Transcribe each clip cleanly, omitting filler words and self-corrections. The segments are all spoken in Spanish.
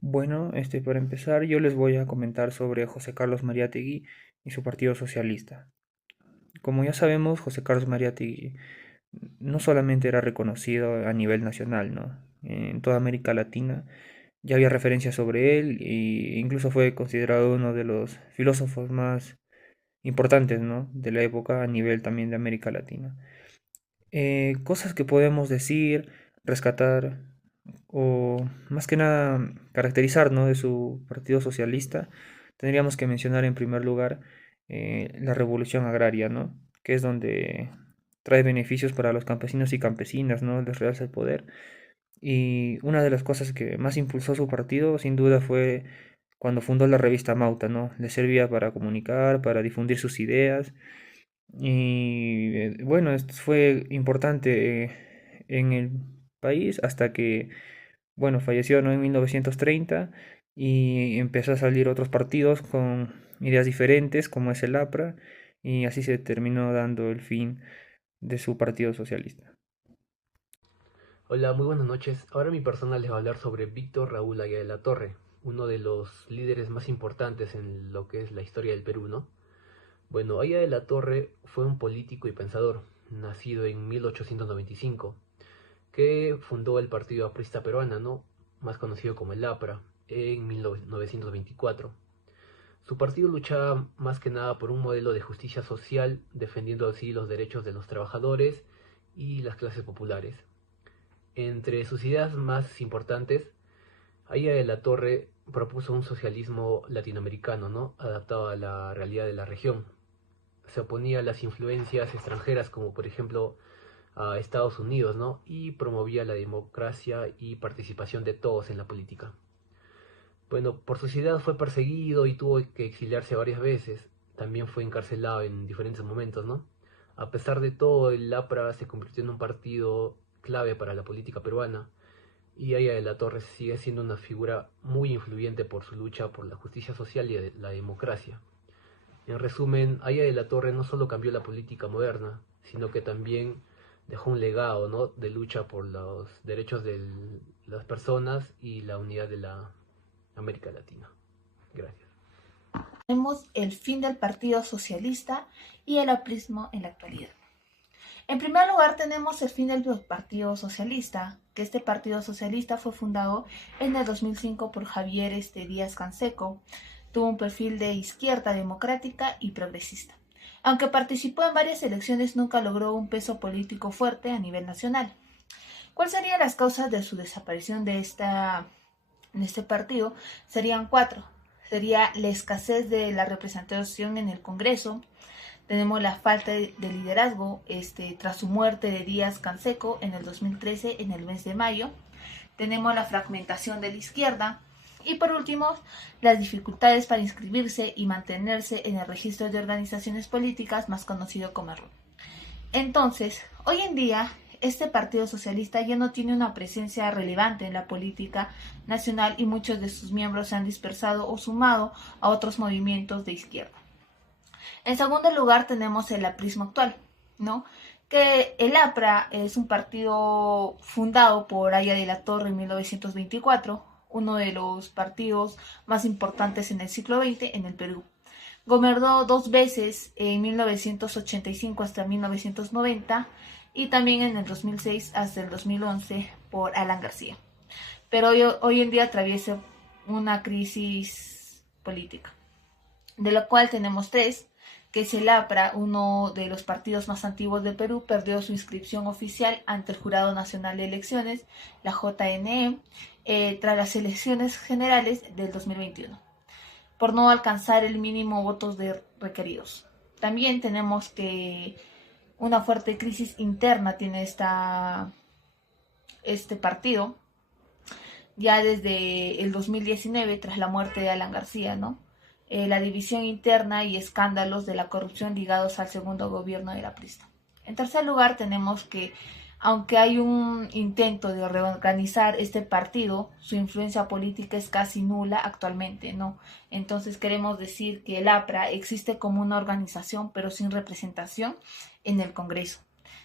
Bueno, para empezar, yo les voy a comentar sobre José Carlos Mariátegui y su Partido Socialista. Como ya sabemos, José Carlos Mariátegui no solamente era reconocido a nivel nacional, ¿no? En toda América Latina ya había referencias sobre él e incluso fue considerado uno de los filósofos más importantes, ¿no? De la época a nivel también de América Latina. Cosas que podemos decir, rescatar o más que nada caracterizar, ¿no? de su Partido Socialista, tendríamos que mencionar en primer lugar la revolución agraria, ¿no? Que es donde trae beneficios para los campesinos y campesinas, ¿no? Les realza el poder. Y una de las cosas que más impulsó su partido, sin duda, fue cuando fundó la revista Mauta, ¿no? Le servía para comunicar, para difundir sus ideas y bueno, esto fue importante en el país hasta que, bueno, falleció, ¿no? en 1930 y empezó a salir otros partidos con ideas diferentes, como es el APRA, y así se terminó dando el fin de su partido socialista. Hola, muy buenas noches. Ahora mi persona les va a hablar sobre Víctor Raúl Aya de la Torre, uno de los líderes más importantes en lo que es la historia del Perú, ¿no? Bueno, Aya de la Torre fue un político y pensador, nacido en 1895, que fundó el Partido Aprista Peruana, ¿no? Más conocido como el APRA, en 1924. Su partido luchaba más que nada por un modelo de justicia social, defendiendo así los derechos de los trabajadores y las clases populares. Entre sus ideas más importantes, Aya de la Torre propuso un socialismo latinoamericano, ¿no? Adaptado a la realidad de la región. Se oponía a las influencias extranjeras, como por ejemplo a Estados Unidos, ¿no? Y promovía la democracia y participación de todos en la política. Bueno, por sus ideas fue perseguido y tuvo que exiliarse varias veces. También fue encarcelado en diferentes momentos, ¿no? A pesar de todo, el APRA se convirtió en un partido clave para la política peruana y Aya de la Torre sigue siendo una figura muy influyente por su lucha por la justicia social y la democracia. En resumen, Aya de la Torre no solo cambió la política moderna, sino que también dejó un legado, ¿no? de lucha por los derechos de las personas y la unidad de la América Latina. Gracias. Tenemos el fin del Partido Socialista y el aprismo en la actualidad. En primer lugar tenemos el fin del Partido Socialista, que este Partido Socialista fue fundado en el 2005 por Javier Díaz Canseco. Tuvo un perfil de izquierda democrática y progresista. Aunque participó en varias elecciones, nunca logró un peso político fuerte a nivel nacional. ¿Cuáles serían las causas de su desaparición en este partido? Serían cuatro. Sería la escasez de la representación en el Congreso. Tenemos la falta de liderazgo tras su muerte de Díaz Canseco en el 2013, en el mes de mayo. Tenemos la fragmentación de la izquierda. Y por último, las dificultades para inscribirse y mantenerse en el registro de organizaciones políticas, más conocido como RUN. Entonces, hoy en día, este Partido Socialista ya no tiene una presencia relevante en la política nacional y muchos de sus miembros se han dispersado o sumado a otros movimientos de izquierda. En segundo lugar tenemos el aprismo actual, ¿no? Que el APRA es un partido fundado por Aya de la Torre en 1924, uno de los partidos más importantes en el siglo XX en el Perú. Gobernó dos veces en 1985 hasta 1990 y también en el 2006 hasta el 2011 por Alan García. Pero hoy en día atraviesa una crisis política, de la cual tenemos tres, que es el APRA, uno de los partidos más antiguos de Perú, perdió su inscripción oficial ante el Jurado Nacional de Elecciones, la JNE, tras las elecciones generales del 2021, por no alcanzar el mínimo votos requeridos. También tenemos que una fuerte crisis interna tiene este partido, ya desde el 2019, tras la muerte de Alan García, ¿no? La división interna y escándalos de la corrupción ligados al segundo gobierno de la Prista. En tercer lugar, tenemos que, aunque hay un intento de reorganizar este partido, su influencia política es casi nula actualmente, ¿no? Entonces queremos decir que el APRA existe como una organización, pero sin representación en el Congreso,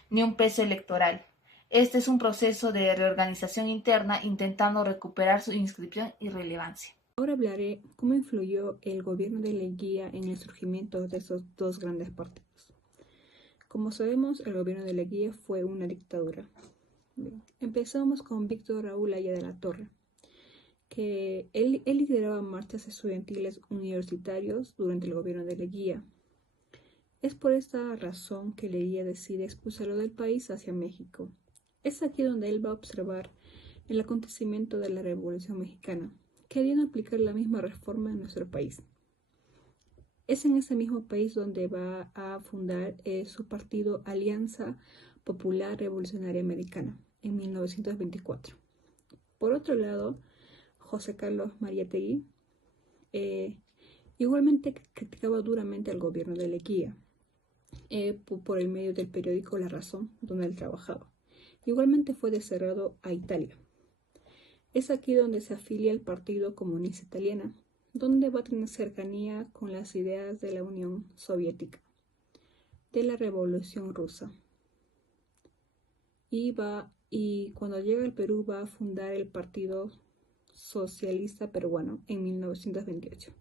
ni un peso electoral. Este es un proceso de reorganización interna intentando recuperar su inscripción y relevancia. Ahora hablaré cómo influyó el gobierno de Leguía en el surgimiento de esos dos grandes partidos. Como sabemos, el gobierno de Leguía fue una dictadura. Bien, empezamos con Víctor Raúl Haya de la Torre, que él lideraba marchas estudiantiles universitarios durante el gobierno de Leguía. Es por esta razón que Leguía decide expulsarlo del país hacia México. Es aquí donde él va a observar el acontecimiento de la Revolución Mexicana, queriendo aplicar la misma reforma en nuestro país. Es en ese mismo país donde va a fundar su partido Alianza Popular Revolucionaria Americana en 1924. Por otro lado, José Carlos Mariátegui igualmente criticaba duramente al gobierno de Leguía por el medio del periódico La Razón, donde él trabajaba. Igualmente fue desterrado a Italia. Es aquí donde se afilia al Partido Comunista Italiano, donde va a tener cercanía con las ideas de la Unión Soviética, de la Revolución Rusa. Y cuando llega al Perú va a fundar el Partido Socialista Peruano en 1928.